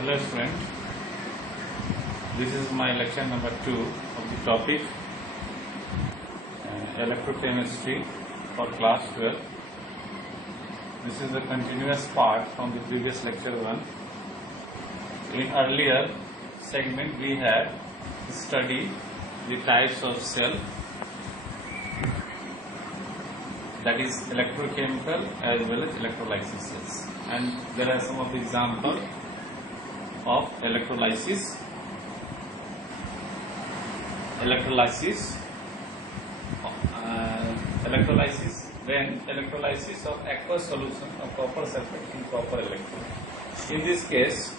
Hello student, this is my lecture number 2 of the topic Electrochemistry for class 12. This is a continuous part from the previous lecture 1. In earlier segment we had studied the types of cell, that is electrochemical as well as electrolysis cells, and there are some of the examples of electrolysis. Then electrolysis of aqueous solution of copper sulfate in copper electrode. In this case,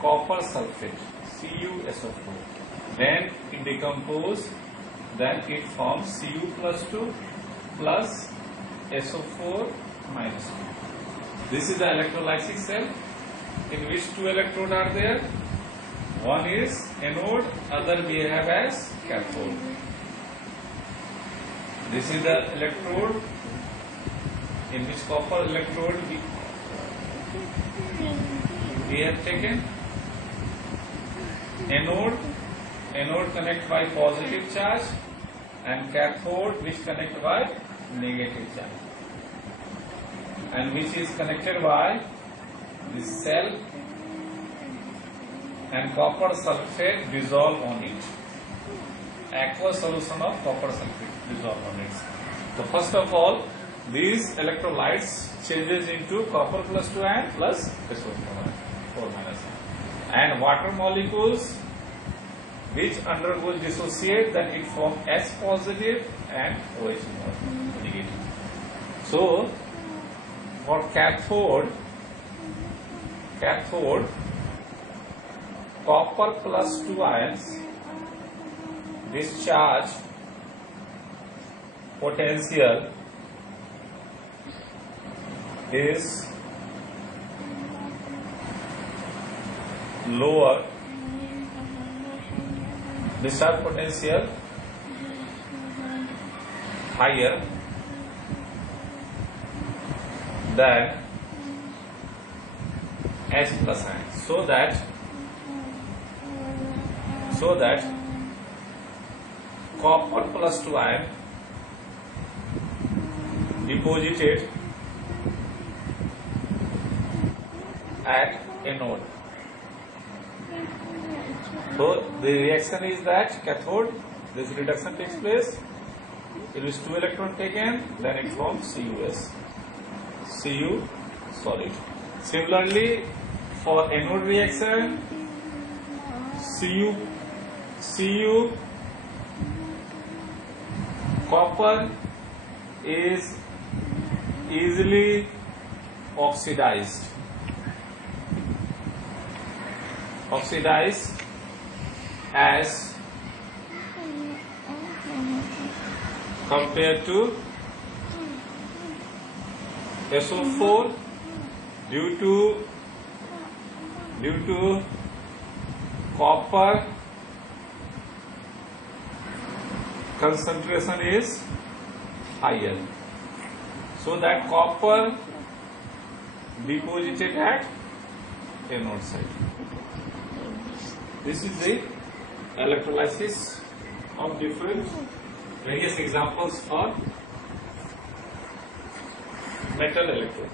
copper sulfate CuSO4. Then it decomposes, then it forms Cu plus 2 plus SO4 minus 2. This is the electrolysis cell in which two electrodes are there. One is anode, other we have as cathode. This is the electrode in which copper electrode we have taken. Anode connect by positive charge, and cathode which connect by negative charge, and which is connected by this cell, and copper sulfate dissolve on it. Aqueous solution of copper sulfate dissolve on it. So first of all, these electrolytes changes into copper plus 2 and plus SO4 minus, and water molecules which undergoes dissociate, then it forms S positive and OH negative. So for cathode copper plus 2 ions discharge potential is lower, discharge potential higher than S plus ion, so that copper plus 2 ion deposited at anode. So the reaction is that cathode, this reduction takes place, it is 2 electrons taken, then it forms Cu solid. Similarly, for anode reaction, Cu copper is easily oxidized as compared to SO4 due to copper concentration is higher, so that copper deposited at anode side. This is the electrolysis of various examples for metal electrode.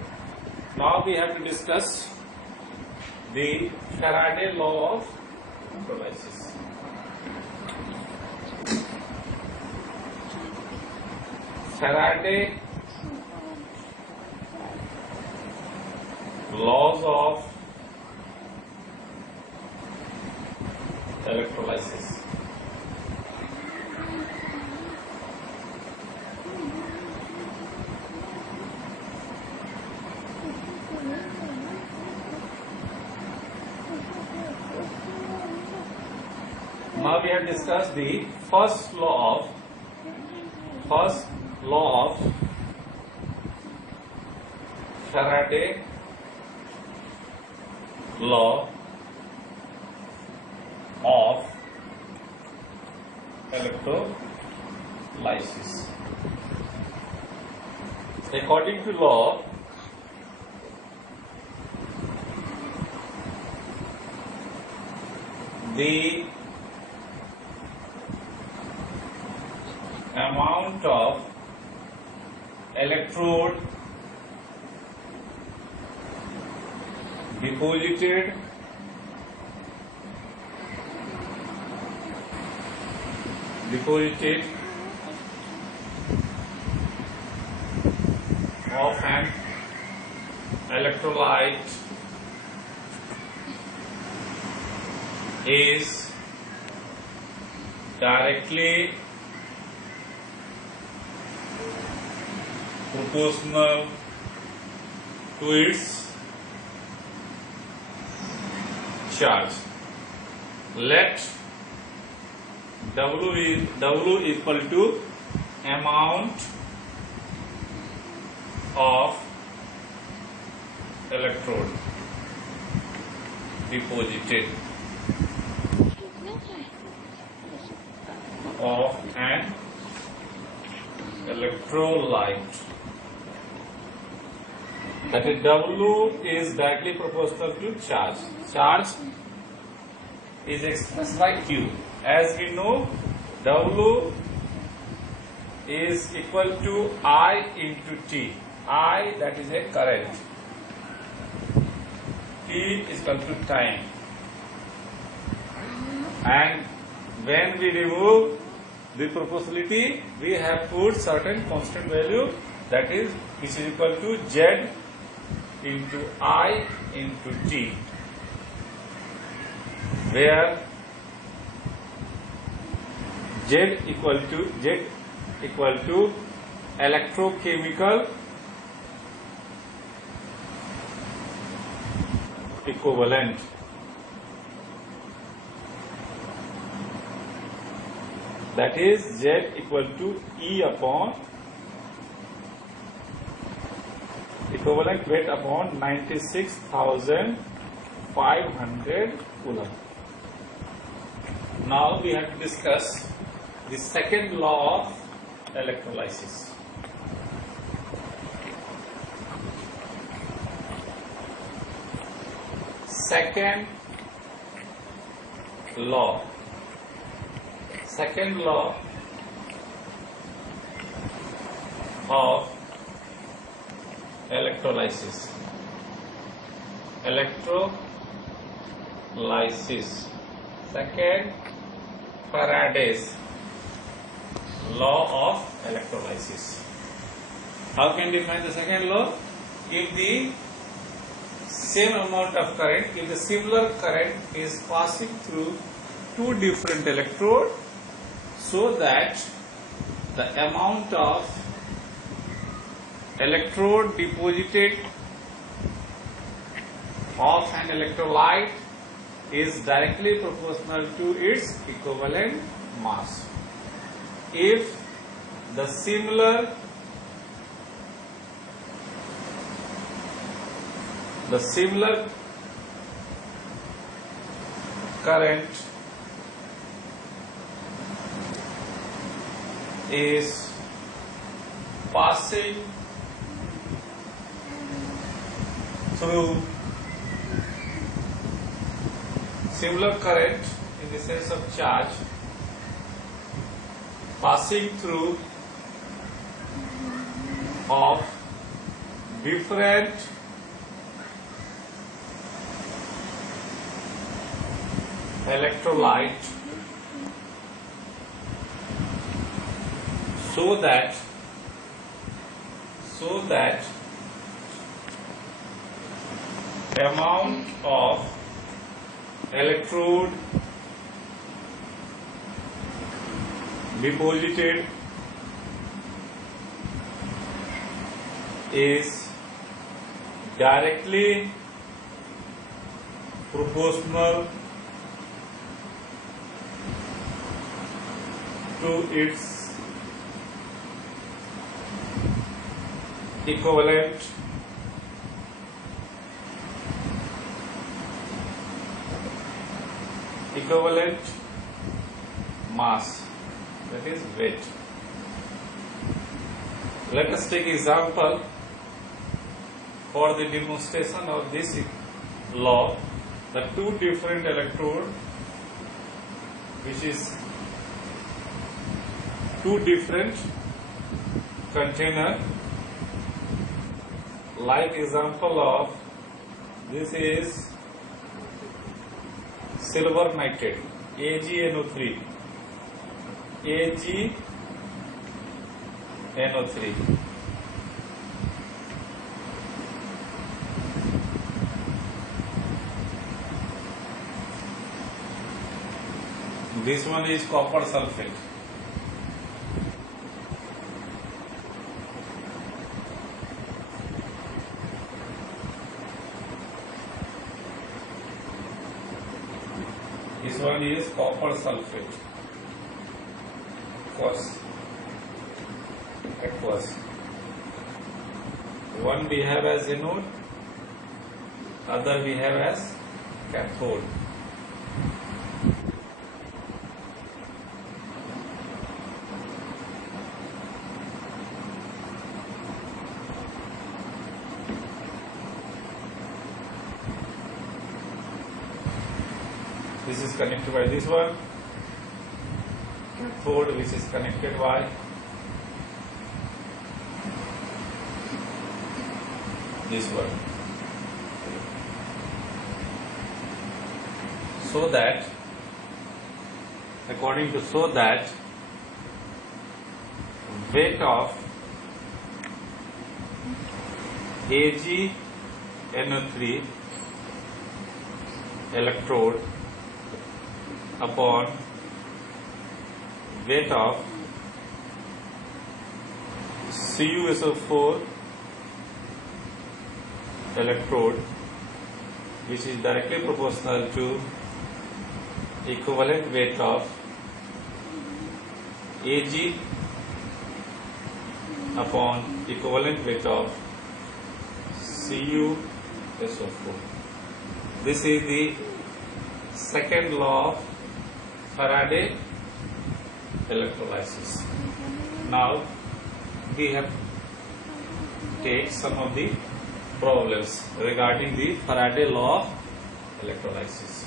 Now we have to discuss the Faraday law of electrolysis. Faraday laws of electrolysis. Now we have discussed the first law of Faraday law of electrolysis. According to law, the amount of electrode deposited of an electrolyte is directly proportional to its charge. Let W equal to amount of electrode deposited of an electrolyte. That is, W is directly proportional to charge. Charge is expressed by Q. As we know, W is equal to I into T. I, that is a current. T is equal to time. And when we remove the proportionality, we have put certain constant value, that is, which is equal to Z into I into T, where Z equal to electrochemical equivalent. That is, Z equal to E upon equivalent weight upon 96,500 coulomb. Now we have to discuss the second law of electrolysis. Second law of electrolysis. Second Faraday's law of electrolysis. How can we define the second law? If the same amount of current, if the similar current is passing through two different electrodes, so that the amount of electrode deposited of an electrolyte is directly proportional to its equivalent mass. If the similar current is passing through similar current in the sense of charge passing through of different electrolyte, so that amount of electrode deposited is directly proportional to its equivalent mass, that is weight. Let us take example for the demonstration of this law. The two different electrodes which is two different container. Like example of this is silver nitrate, AgNO3, AgNO3. This one is copper sulfate. This one is copper sulfate. Aqueous. One we have as anode, other we have as cathode. This is connected by this one, cathode which is connected by this one. So that weight of AgNO3 electrode upon weight of CuSO4 electrode, which is directly proportional to equivalent weight of Ag upon equivalent weight of CuSO4. This is the second law of Faraday electrolysis. Now we have take some of the problems regarding the Faraday law of electrolysis.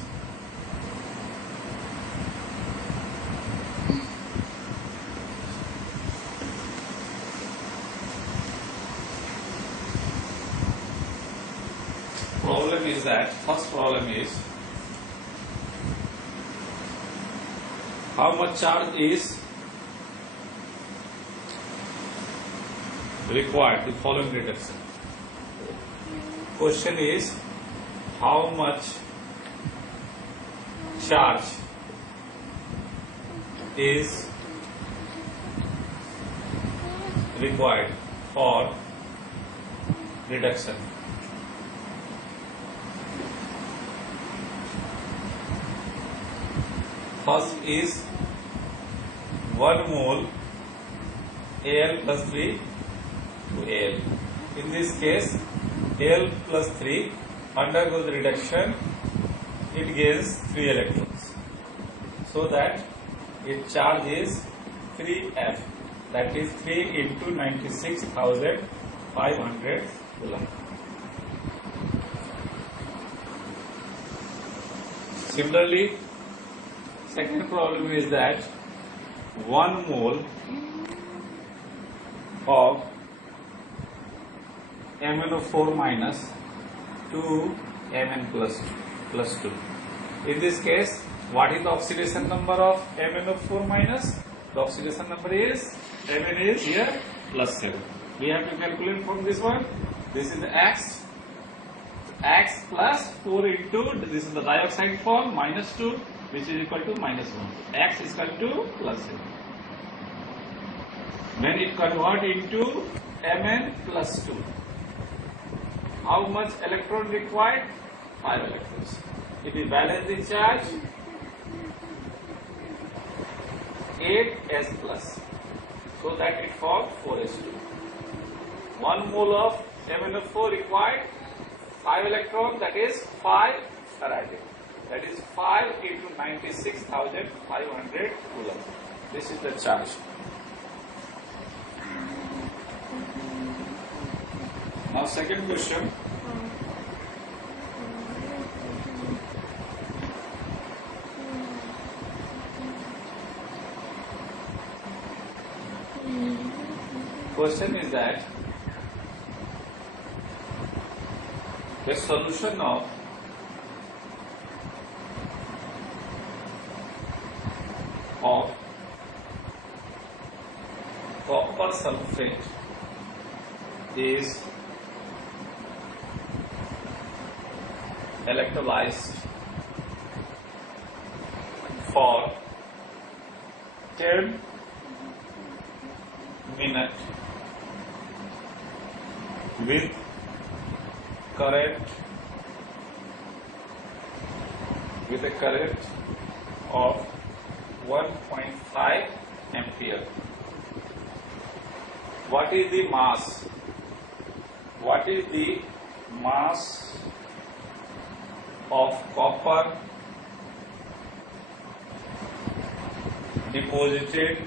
Problem is that first problem is how much charge is required to following reduction. Question is how much charge is required for reduction. First is 1 mole Al plus 3 to Al. In this case, Al plus 3 undergoes reduction, it gains 3 electrons. So that its charge is 3F, that is 3 into 96,500 Coulomb. Similarly, second problem is that 1 mole of MnO4 minus 2 Mn plus 2. In this case, what is the oxidation number of MnO4 minus? The oxidation number is, Mn is here plus 7. We have to calculate from this one. This is the X plus 4 into, this is the dioxide form, minus 2, which is equal to minus 1. X is equal to plus 7. When it convert into Mn plus 2, how much electron required? 5 electrons. If we balance the charge, 8S plus, so that it forms 4S2. 1 mole of MnO4 required 5 electrons, that is 5 Faraday. That is 5 into 96,500 Coulomb. This is the charge. Now second question. question is that the solution of copper sulfate is electrolyzed for 10 minutes with a current of 1.5 ampere. What is the mass? What is the mass of copper deposited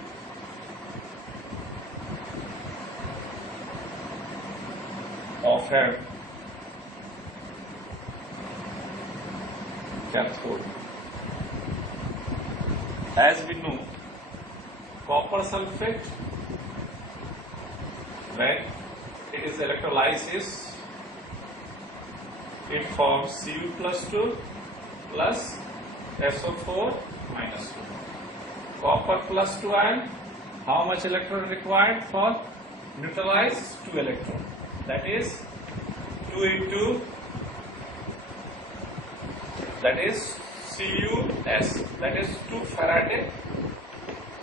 of a cathode? As we know, copper sulfate, when it is electrolysis, it forms Cu plus 2 plus SO4 minus 2. Copper plus 2 ion, how much electron required for neutralize 2 electron? That is 2 into, that is CuS, that is 2 Faraday.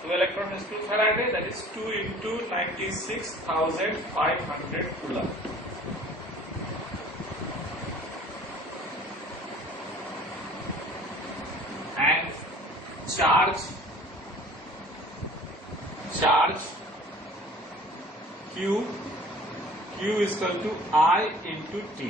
2 electron is 2 Faraday, that is 2 into 96,500 Coulomb. And charge Q is equal to I into T.